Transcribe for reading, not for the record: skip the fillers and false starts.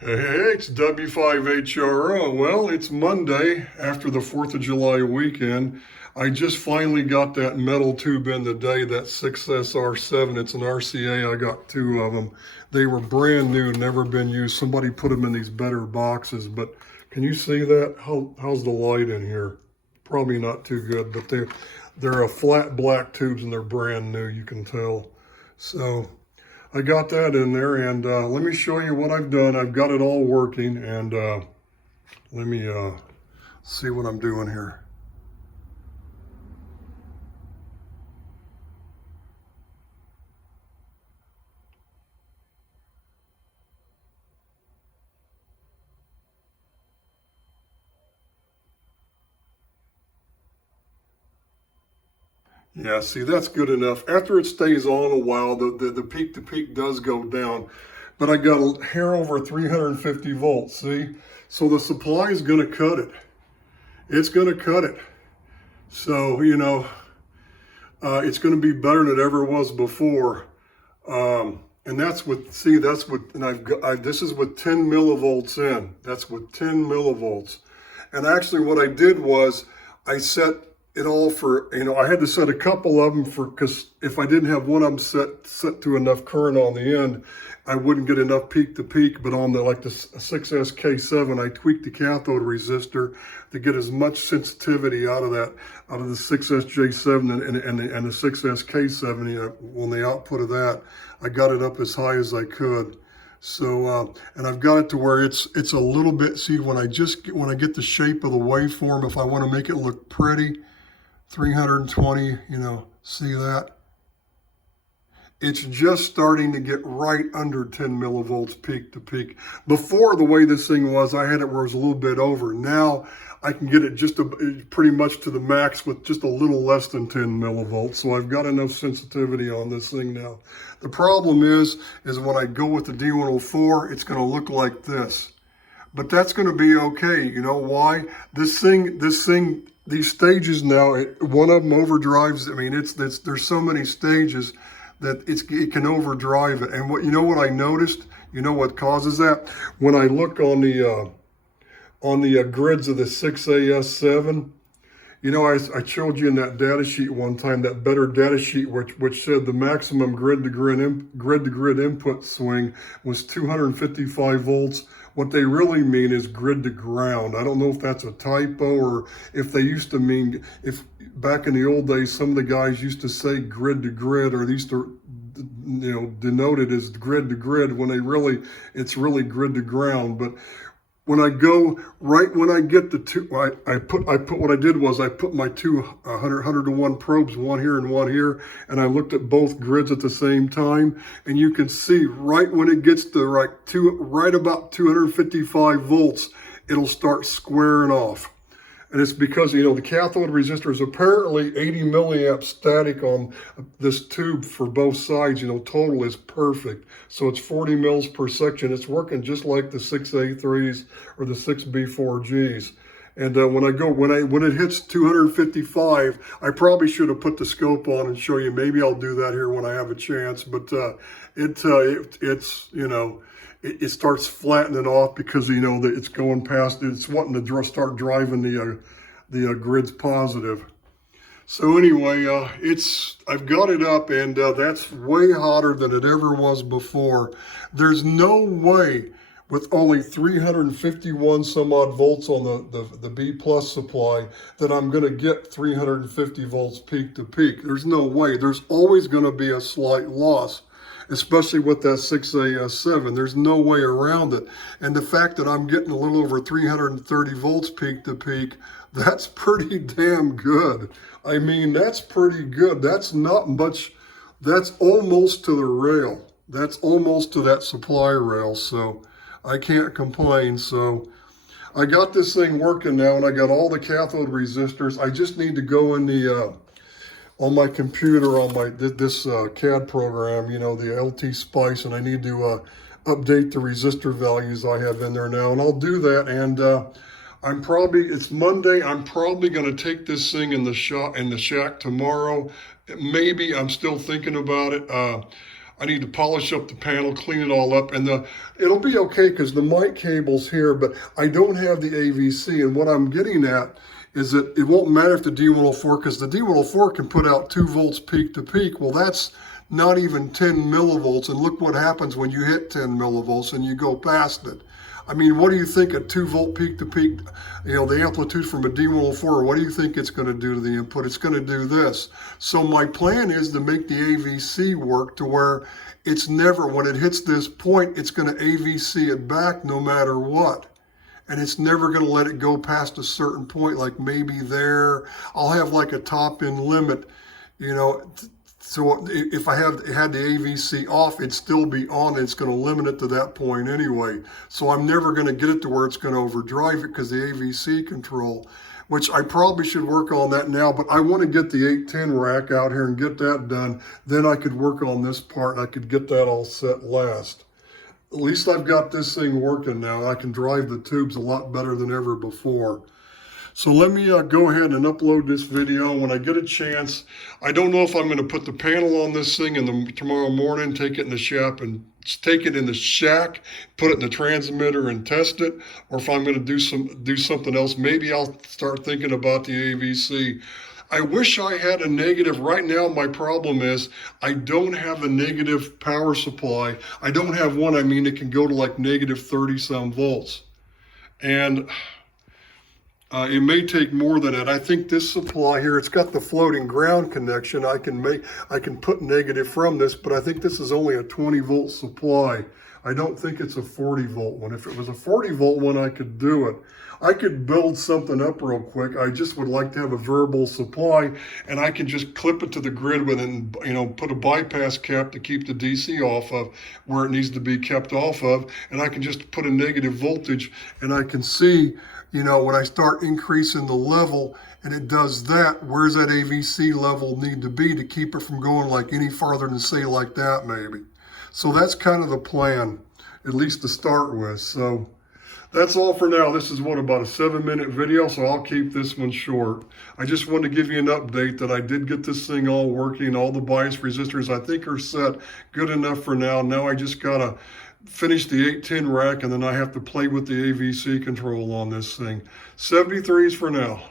Hey, it's W5HRO. Well, it's Monday after the 4th of July weekend. I just finally got that metal tube in today, that 6SR7. It's an RCA. I got two of them. They were brand new, never been used. Somebody put them in these better boxes, but can you see that? How's the light in here? Probably not too good, but they're a flat black tubes and they're brand new, you can tell. So I got that in there, and let me show you what I've done. I've got it all working, and let me see what I'm doing here. Yeah, see, that's good enough. After it stays on a while, the peak to peak does go down, but I got a hair over 350 volts, see? So the supply is going to cut it. It's going to cut it. So, it's going to be better than it ever was before. And that's with, see, that's what, and this is with 10 millivolts in. That's with 10 millivolts. And actually what I did was I set it all for, I had to set a couple of them because if I didn't have one of them set to enough current on the end, I wouldn't get enough peak to peak. But on the 6SK7, I tweaked the cathode resistor to get as much sensitivity out of the 6SJ7 and the 6SK7 on the output of that. I got it up as high as I could. So, and I've got it to where it's a little bit, see, when I get the shape of the waveform, if I want to make it look pretty, 320, see that? It's just starting to get right under 10 millivolts peak to peak. Before, the way this thing was, I had it where it was a little bit over. Now I can get it just pretty much to the max with just a little less than 10 millivolts. So I've got enough sensitivity on this thing now. The problem is when I go with the D104, it's going to look like this. But that's going to be okay. You know why? This thing, these stages now, one of them overdrives. I mean, there's so many stages that it can overdrive it. And what I noticed? You know what causes that? When I look on the grids of the 6AS7, I showed you in that data sheet one time, that better data sheet, which said the maximum grid-to-grid input swing was 255 volts. What they really mean is grid to ground. I don't know if that's a typo or if they used to mean, if back in the old days, some of the guys used to say grid to grid, or they used to, denote it as grid to grid when it's really grid to ground. But when I get the two, what I did was I put my two 100 to 1 probes, one here and one here, and I looked at both grids at the same time, and you can see right when it gets to right about 255 volts, it'll start squaring off. And it's because, the cathode resistor is apparently 80 milliamps static on this tube for both sides. Total is perfect. So it's 40 mils per section. It's working just like the 6A3s or the 6B4Gs. And when it hits 255, I probably should have put the scope on and show you. Maybe I'll do that here when I have a chance. But it starts flattening off because that it's going past, it's wanting to start driving the grids positive. So anyway, I've got it up, and that's way hotter than it ever was before. There's no way with only 351 some odd volts on the B plus supply that I'm going to get 350 volts peak to peak. There's no way. There's always going to be a slight loss, especially with that 6AS7. There's no way around it. And the fact that I'm getting a little over 330 volts peak to peak, that's pretty damn good. I mean, that's pretty good. That's not much. That's almost to the rail. That's almost to that supply rail. So I can't complain. So I got this thing working now, and I got all the cathode resistors. I just need to go in on my computer, on this CAD program, the LT Spice, and I need to update the resistor values I have in there now, and I'll do that. And it's Monday. I'm probably going to take this thing in the shack tomorrow. Maybe, I'm still thinking about it. I need to polish up the panel, clean it all up, and it'll be okay because the mic cable's here, but I don't have the AVC. And what I'm getting at is that it won't matter if the D104, because the D104 can put out 2 volts peak to peak. Well, that's not even 10 millivolts. And look what happens when you hit 10 millivolts and you go past it. I mean, what do you think a 2 volt peak to peak, you know, the amplitude from a D104, what do you think it's going to do to the input? It's going to do this. So my plan is to make the AVC work to where it's never, when it hits this point, it's going to AVC it back no matter what. And it's never going to let it go past a certain point, like maybe there. I'll have like a top end limit, you know. So if I had the AVC off, it'd still be on, and it's going to limit it to that point anyway. So I'm never going to get it to where it's going to overdrive it because the AVC control, which I probably should work on that now, but I want to get the 810 rack out here and get that done. Then I could work on this part and I could get that all set last. At least I've got this thing working now. I can drive the tubes a lot better than ever before. So let me go ahead and upload this video when I get a chance. I don't know if I'm going to put the panel on this thing tomorrow morning, take it in the shack and take it in the shack, put it in the transmitter and test it, or if I'm going to do something else. Maybe I'll start thinking about the AVC. I wish I had a negative. Right now, my problem is I don't have a negative power supply. I don't have one. I mean, it can go to like negative 30 some volts. And it may take more than that. I think this supply here, it's got the floating ground connection. I can put negative from this, but I think this is only a 20 volt supply. I don't think it's a 40 volt one. If it was a 40 volt one, I could do it. I could build something up real quick. I just would like to have a variable supply, and I can just clip it to the grid with, and you know, put a bypass cap to keep the DC off of where it needs to be kept off of, and I can just put a negative voltage, and I can see, you know, when I start increasing the level and it does that, where's that AVC level need to be to keep it from going like any farther than say like that maybe. So that's kind of the plan, at least to start with. So that's all for now. This is about a 7-minute video, so I'll keep this one short. I just wanted to give you an update that I did get this thing all working. All the bias resistors I think are set good enough for now. Now I just gotta finish the 810 rack, and then I have to play with the AVC control on this thing. 73s for now.